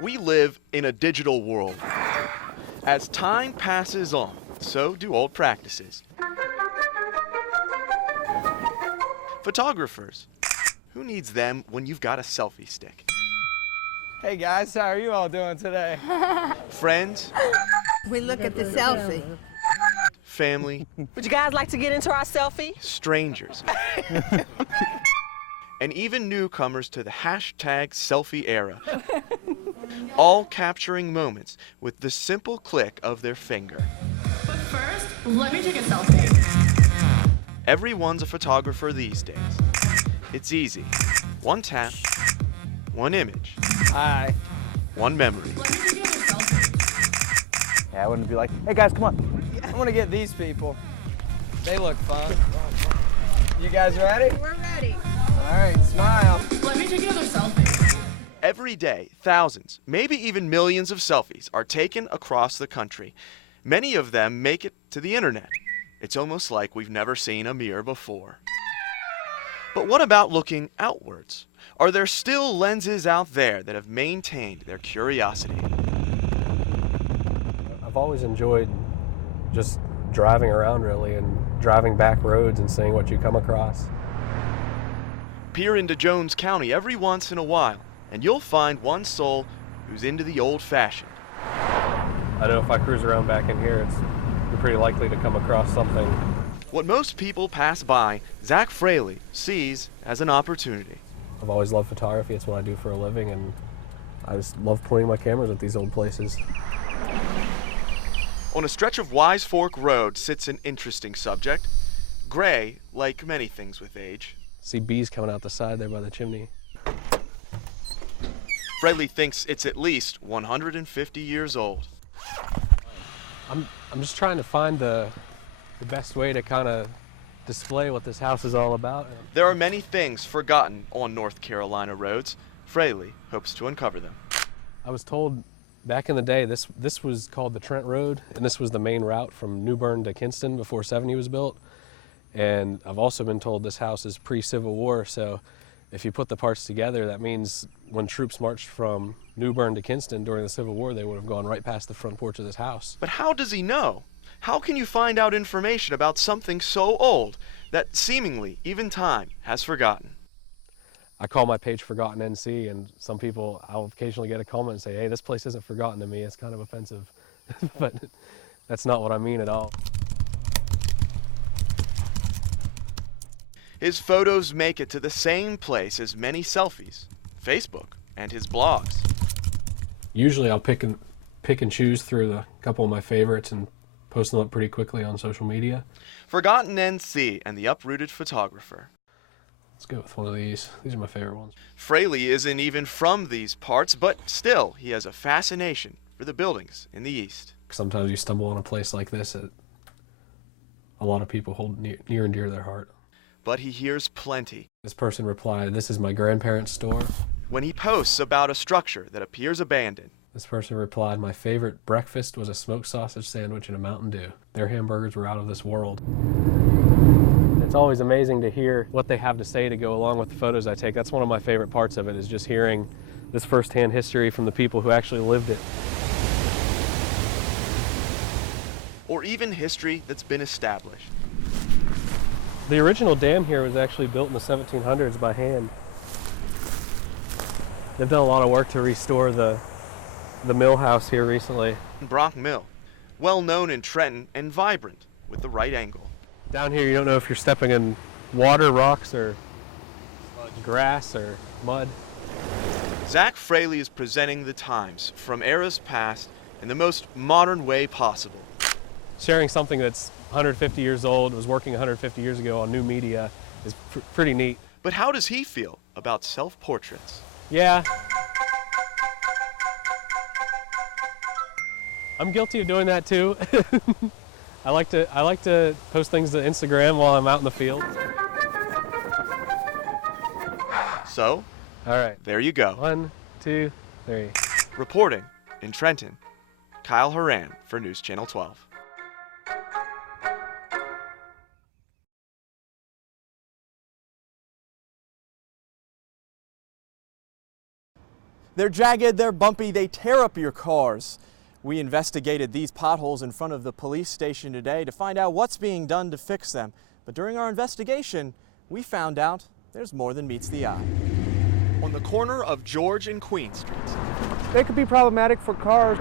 We live in a digital world. As time passes on, so do old practices. Photographers, who needs them when you've got a selfie stick? Hey guys, how are you all doing today? Friends, We look at the selfie. family, Would you guys like to get into our selfie? strangers, and even newcomers to the hashtag selfie era. All capturing moments with the simple click of their finger. But first, let me take a selfie. Everyone's a photographer these days. It's easy. One tap, one image, Hi. one memory. Let me take another selfie. Yeah, I wouldn't be like, hey guys, come on. I want to get these people. They look fun. You guys ready? We're ready. All right, smile. Let me take another selfie. Every day, thousands, maybe even millions of selfies are taken across the country. Many of them make it to the internet. It's almost like we've never seen a mirror before. But what about looking outwards? Are there still lenses out there that have maintained their curiosity? I've always enjoyed just driving around really and driving back roads and seeing what you come across. Peer into Jones County every once in a while, and you'll find one soul who's into the old-fashioned. I know if I cruise around back in here, you're pretty likely to come across something. What most people pass by, Zach Fraley sees as an opportunity. I've always loved photography. It's what I do for a living, and I just love pointing my cameras at these old places. On a stretch of Wise Fork Road sits an interesting subject. Gray, like many things with age. See bees coming out the side there by the chimney. Fraley thinks it's at least 150 years old. I'm just trying to find the best way to kind of display what this house is all about. There are many things forgotten on North Carolina roads. Fraley hopes to uncover them. I was told back in the day this was called the Trent Road, and this was the main route from New Bern to Kinston before 70 was built. And I've also been told this house is pre-Civil War, so if you put the parts together, that means when troops marched from New Bern to Kinston during the Civil War, they would have gone right past the front porch of this house. But how does he know? How can you find out information about something so old that seemingly even time has forgotten? I call my page Forgotten NC, and some people, I'll occasionally get a comment and say, hey, this place isn't forgotten to me. It's kind of offensive. But that's not what I mean at all. His photos make it to the same place as many selfies, Facebook, and his blogs. Usually I'll pick and choose through a couple of my favorites and post them up pretty quickly on social media. Forgotten NC and the Uprooted Photographer. Let's go with one of these. These are my favorite ones. Fraley isn't even from these parts, but still, he has a fascination for the buildings in the East. Sometimes you stumble on a place like this that a lot of people hold near and dear to their heart. But he hears plenty. This person replied, this is my grandparents' store. When he posts about a structure that appears abandoned. This person replied, my favorite breakfast was a smoked sausage sandwich and a Mountain Dew. Their hamburgers were out of this world. It's always amazing to hear what they have to say to go along with the photos I take. That's one of my favorite parts of it, is just hearing this firsthand history from the people who actually lived it. Or even history that's been established. The original dam here was actually built in the 1700s by hand. They've done a lot of work to restore the mill house here recently. Bronk Mill, well known in Trenton and vibrant with the right angle. Down here you don't know if you're stepping in water, rocks, or grass or mud. Zach Fraley is presenting the times from eras past in the most modern way possible. Sharing something that's 150 years old, was working 150 years ago on new media is pretty neat. But how does he feel about self-portraits? Yeah. I'm guilty of doing that too. I like to post things to Instagram while I'm out in the field. So, all right. There you go. 1, 2, 3. Reporting in Trenton, Kyle Horan for News Channel 12. They're jagged, they're bumpy, they tear up your cars. We investigated these potholes in front of the police station today to find out what's being done to fix them. But during our investigation, we found out there's more than meets the eye. On the corner of George and Queen Streets, They could be problematic for cars.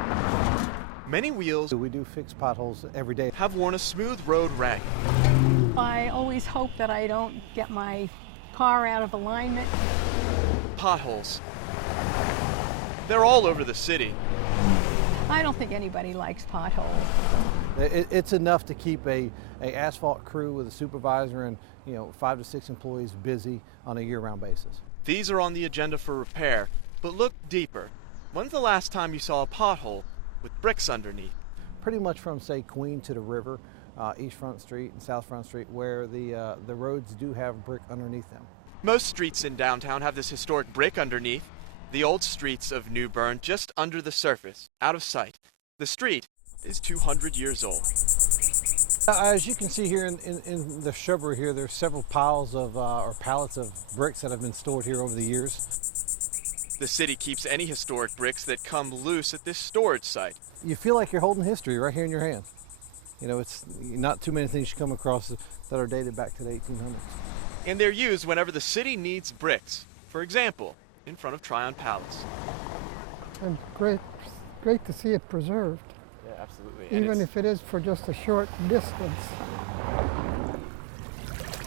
many wheels We do fix potholes every day. have worn a smooth road ragged. I always hope that I don't get my car out of alignment. Potholes. They're all over the city. I don't think anybody likes potholes. It's enough to keep a asphalt crew with a supervisor and 5 to 6 employees busy on a year-round basis. These are on the agenda for repair, but look deeper. When's the last time you saw a pothole with bricks underneath? Pretty much from, say, Queen to the river, East Front Street and South Front Street, where the roads do have brick underneath them. Most streets in downtown have this historic brick underneath. The old streets of New Bern just under the surface, out of sight. The street is 200 years old. As you can see here in the shrubbery here, there's several piles of or pallets of bricks that have been stored here over the years. The city keeps any historic bricks that come loose at this storage site. You feel like you're holding history right here in your hand. It's not too many things you come across that are dated back to the 1800s. And they're used whenever the city needs bricks. For example, in front of Tryon Palace. And great to see it preserved, Yeah, absolutely. even if it is for just a short distance.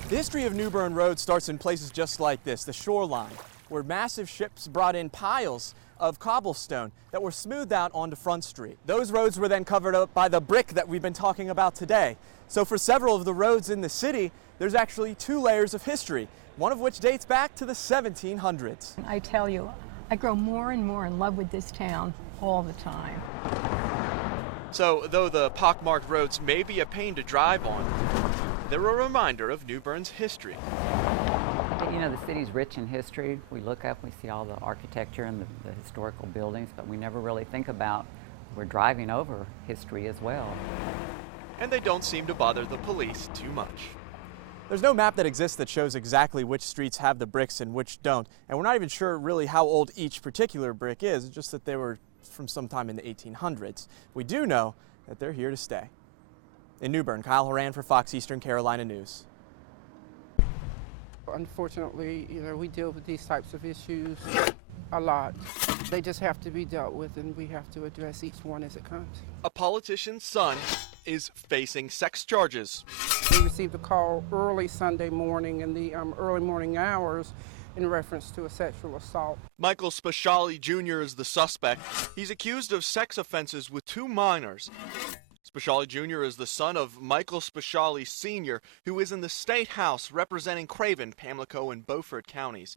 The history of New Bern Road starts in places just like this, the shoreline, where massive ships brought in piles of cobblestone that were smoothed out onto Front Street. Those roads were then covered up by the brick that we've been talking about today. So for several of the roads in the city, there's actually 2 layers of history, one of which dates back to the 1700s. I tell you, I grow more and more in love with this town all the time. So, though the pockmarked roads may be a pain to drive on, they're a reminder of New Bern's history. The city's rich in history. We look up, we see all the architecture and the historical buildings, but we never really think about we're driving over history as well. And they don't seem to bother the police too much. There's no map that exists that shows exactly which streets have the bricks and which don't. And we're not even sure really how old each particular brick is, just that they were from sometime in the 1800s. We do know that they're here to stay. In New Bern, Kyle Horan for Fox Eastern Carolina News. Unfortunately, we deal with these types of issues a lot. They just have to be dealt with, and we have to address each one as it comes. A politician's son is facing sex charges. We received a call early Sunday morning in the early morning hours in reference to a sexual assault. Michael Spashali Jr. is the suspect. He's accused of sex offenses with 2 minors. Spashali Jr. is the son of Michael Spashali Sr., who is in the State House representing Craven, Pamlico, and Beaufort counties.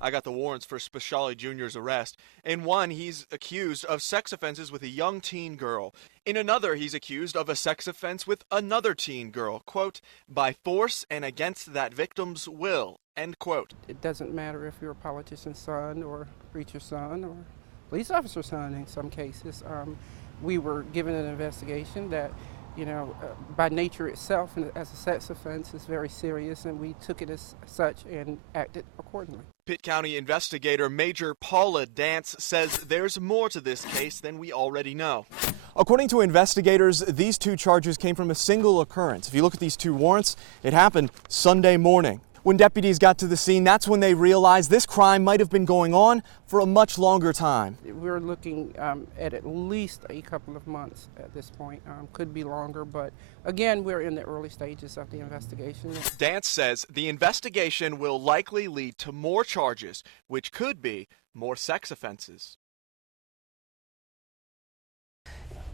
I got the warrants for Spashali Jr.'s arrest. In one, he's accused of sex offenses with a young teen girl. In another, he's accused of a sex offense with another teen girl, quote, by force and against that victim's will, end quote. It doesn't matter if you're a politician's son or preacher's son or police officer's son in some cases. We were given an investigation that, by nature itself and as a sex offense is very serious, and we took it as such and acted accordingly. Pitt County investigator Major Paula Dance says there's more to this case than we already know. According to investigators, these 2 charges came from a single occurrence. If you look at these 2 warrants, it happened Sunday morning. When deputies got to the scene, that's when they realized this crime might have been going on for a much longer time. We're looking at least a couple of months at this point. Could be longer, but again, we're in the early stages of the investigation. Dance says the investigation will likely lead to more charges, which could be more sex offenses.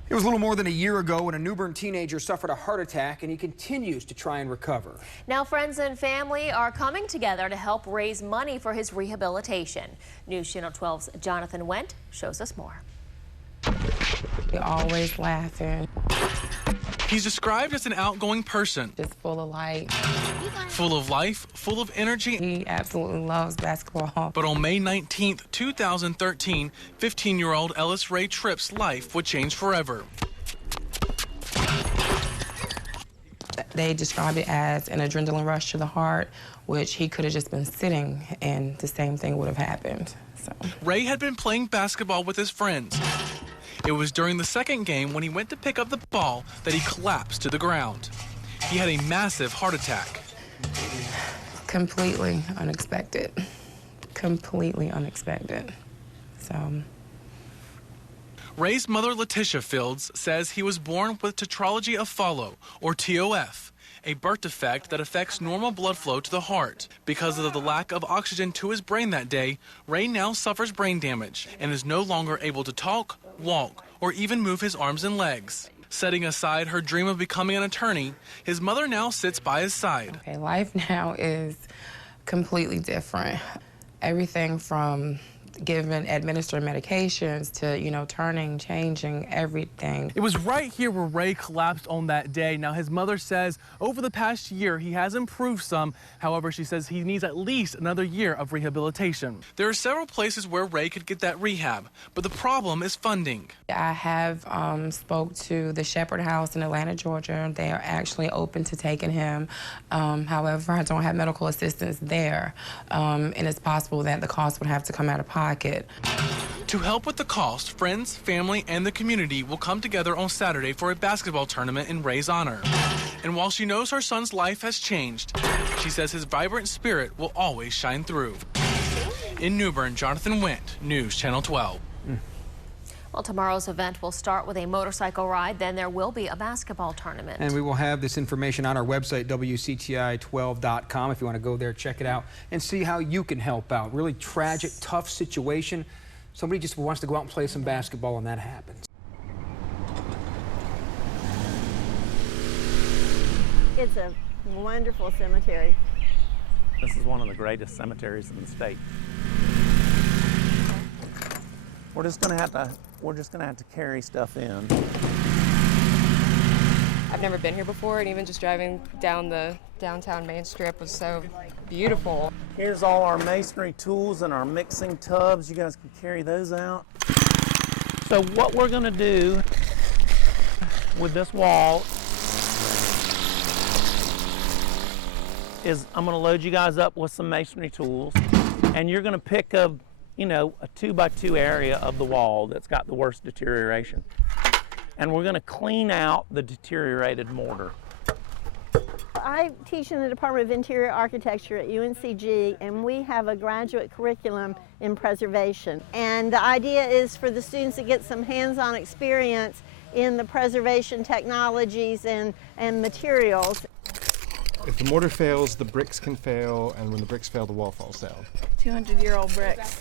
It was a little more than a year ago when a New Bern teenager suffered a heart attack, and he continues to try and recover. Now friends and family are coming together to help raise money for his rehabilitation. News Channel 12's Jonathan Wendt shows us more. You're always laughing. He's described as an outgoing person. Just full of life. Full of life, full of energy. He absolutely loves basketball. But on May 19th, 2013, 15-year-old Ellis Ray Tripp's life would change forever. They described it as an adrenaline rush to the heart, which he could have just been sitting and the same thing would have happened. So. Ray had been playing basketball with his friends. It was during the second game when he went to pick up the ball that he collapsed to the ground. He had a massive heart attack. Completely unexpected. Completely unexpected. So. Ray's mother, Letitia Fields, says he was born with tetralogy of Fallot, or TOF, a birth defect that affects normal blood flow to the heart. Because of the lack of oxygen to his brain that day, Ray now suffers brain damage and is no longer able to talk, walk, or even move his arms and legs. Setting aside her dream of becoming an attorney, his mother now sits by his side. Okay, life now is completely different. Everything from administering medications to, you know, turning, changing, everything. It was right here where Ray collapsed on that day. Now, his mother says over the past year, he has improved some. However, she says he needs at least another year of rehabilitation. There are several places where Ray could get that rehab, but the problem is funding. I have spoke to the Shepherd House in Atlanta, Georgia. They are actually open to taking him. However, I don't have medical assistance there, and it's possible that the cost would have to come out of pocket. To help with the cost, friends, family, and the community will come together on Saturday for a basketball tournament in Ray's honor. And while she knows her son's life has changed, she says his vibrant spirit will always shine through. In New Bern, Jonathan Wendt, News Channel 12. Well, tomorrow's event will start with a motorcycle ride, then there will be a basketball tournament. And we will have this information on our website, WCTI12.com, if you want to go there, check it out, and see how you can help out. Really tragic, tough situation. Somebody just wants to go out and play some basketball, and that happens. It's a wonderful cemetery. This is one of the greatest cemeteries in the state. We're just gonna have to carry stuff in. I've never been here before, and even just driving down the downtown Main Strip was so beautiful. Here's all our masonry tools and our mixing tubs. You guys can carry those out. So what we're gonna do with this wall is I'm gonna load you guys up with some masonry tools, and you're gonna pick a 2x2 area of the wall that's got the worst deterioration. And we're going to clean out the deteriorated mortar. I teach in the Department of Interior Architecture at UNCG, and we have a graduate curriculum in preservation. And the idea is for the students to get some hands-on experience in the preservation technologies and materials. If the mortar fails, the bricks can fail, and when the bricks fail, the wall falls down. 200-year-old bricks.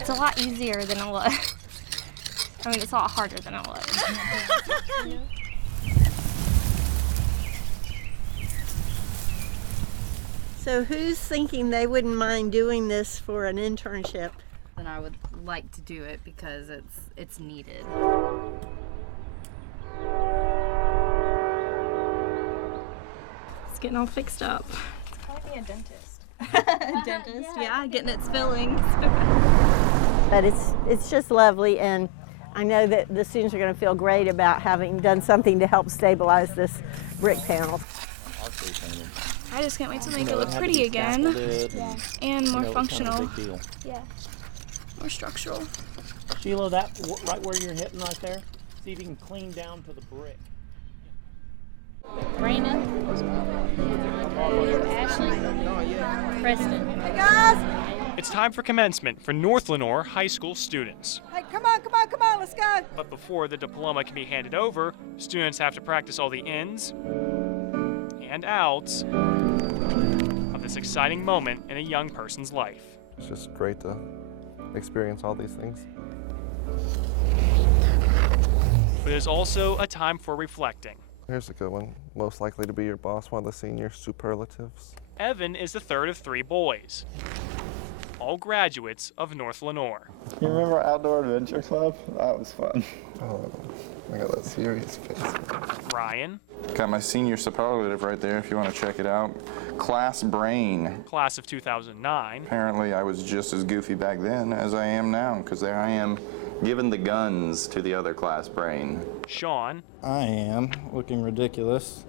It's a lot easier than it was. I mean, it's a lot harder than it was. So who's thinking they wouldn't mind doing this for an internship? And I would like to do it because it's needed. It's getting all fixed up. It's probably a dentist. Dentist, yeah, getting its fillings. But it's just lovely, and I know that the students are going to feel great about having done something to help stabilize this brick panel. I just can't wait to make it look pretty again, and more functional. Yeah, more structural. Sheila, that right where you're hitting right there, see if you can clean down to the brick. Brandon, Ashley, Preston. Hey guys! It's time for commencement for North Lenoir High School students. Hey, come on, let's go! But before the diploma can be handed over, students have to practice all the ins and outs of this exciting moment in a young person's life. It's just great to experience all these things. But there's also a time for reflecting. Here's a good one. Most likely to be your boss, one of the senior superlatives. Evan is the third of three boys, all graduates of North Lenoir. You remember Outdoor Adventure Club? That was fun. Oh, I got that serious face. Ryan. Got my senior superlative right there if you want to check it out. Class Brain. Class of 2009. Apparently I was just as goofy back then as I am now, because there I am giving the guns to the other Class Brain. Sean. I am looking ridiculous,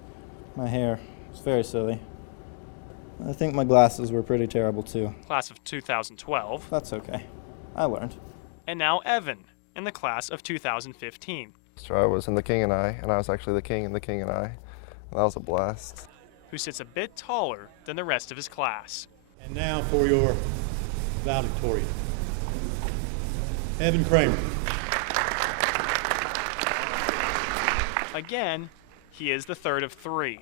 My hair. It's very silly. I think my glasses were pretty terrible too. Class of 2012. That's okay. I learned. And now Evan in the class of 2015. So I was in The King and I was actually the king in The King and I. That was a blast. Who sits a bit taller than the rest of his class. And now for your valedictorian, Evan Kramer. Again, he is the third of three.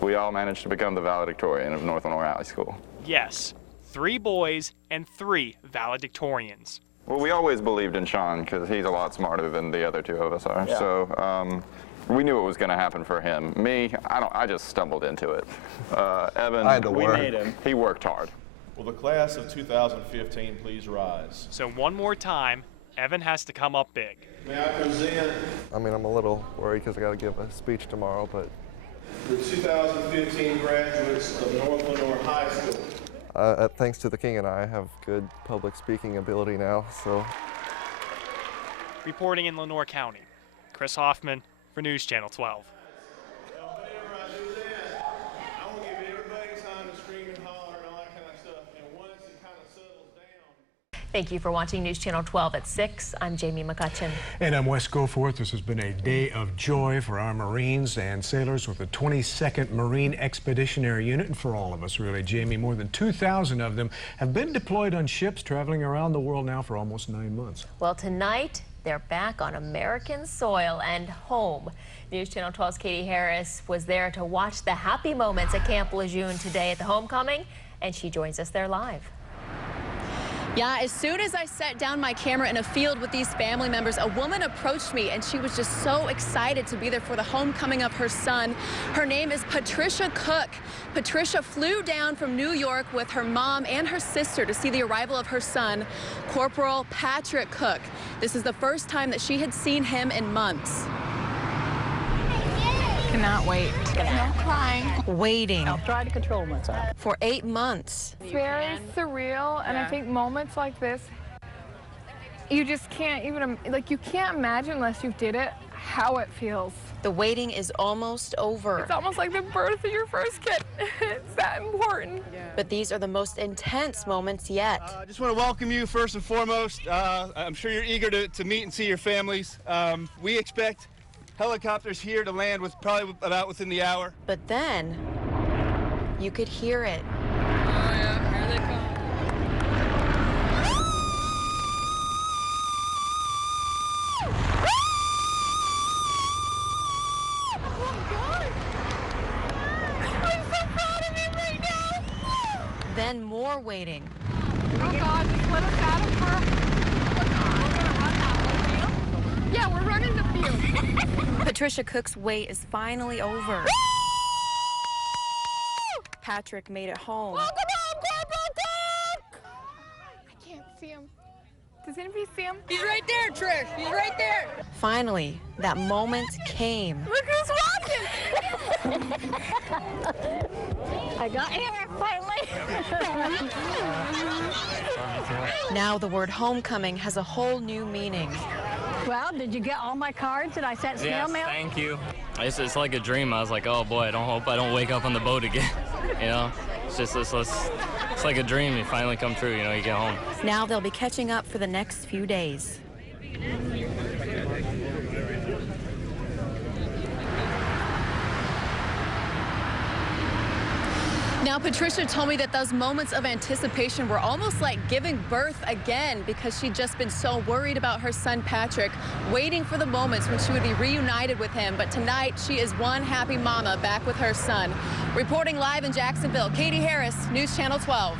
We all managed to become the valedictorian of North Lenore High School. Yes, 3 boys and 3 valedictorians. Well, we always believed in Sean because he's a lot smarter than the other 2 of us are. Yeah. So we knew it was going to happen for him. Me, I just stumbled into it. Evan, I had to work. Made him. He worked hard. Will the class of 2015 please rise? So one more time, Evan has to come up big. May I present? I mean, I'm a little worried because I got to give a speech tomorrow, but the 2015 graduates of North Lenore High School. Thanks to The King and I have good public speaking ability now, so. Reporting in Lenore County, Chris Hoffman for News Channel 12. Thank you for watching News Channel 12 at 6. I'm Jamie McCutcheon. And I'm Wes Goforth. This has been a day of joy for our Marines and sailors with the 22nd Marine Expeditionary Unit, and for all of us, really, Jamie. More than 2,000 of them have been deployed on ships traveling around the world now for almost 9 months. Well, tonight, they're back on American soil and home. News Channel 12's Katie Harris was there to watch the happy moments at Camp Lejeune today at the homecoming, and she joins us there live. Yeah, as soon as I set down my camera in a field with these family members, a woman approached me and she was just so excited to be there for the homecoming of her son. Her name is Patricia Cook. Patricia flew down from New York with her mom and her sister to see the arrival of her son, Corporal Patrick Cook. This is the first time that she had seen him in months. Cannot wait. No crying. Waiting. I'll try to control myself. For 8 months. It's very surreal, and I think moments like this, you just can't even, like, you can't imagine unless you did it, how it feels. The waiting is almost over. It's almost like the birth of your first kid. It's that important. But these are the most intense moments yet. I just want to welcome you first and foremost. I'm sure you're eager to meet and see your families. We expect helicopters here to land probably about within the hour. But then, you could hear it. Oh yeah, here they come. I'm so proud of you right now. Then more waiting. Oh God, just let us at him for yeah, we're running the field. Patricia Cook's wait is finally over. Patrick made it home. Welcome home, Corporal Cook! I can't see him. Does anybody see him? He's right there, Trish. He's right there. Finally, that moment came. Look who's watching! I got here, finally. Now the word homecoming has a whole new meaning. Well, did you get all my cards that I sent snail mail? Yes, thank you. It's like a dream. I was like, oh boy, I don't hope I don't wake up on the boat again. You know, it's like a dream. You finally come true. You know, you get home. Now they'll be catching up for the next few days. Now, Patricia told me that those moments of anticipation were almost like giving birth again because she'd just been so worried about her son, Patrick, waiting for the moments when she would be reunited with him. But tonight, she is one happy mama back with her son. Reporting live in Jacksonville, Katie Harris, News Channel 12.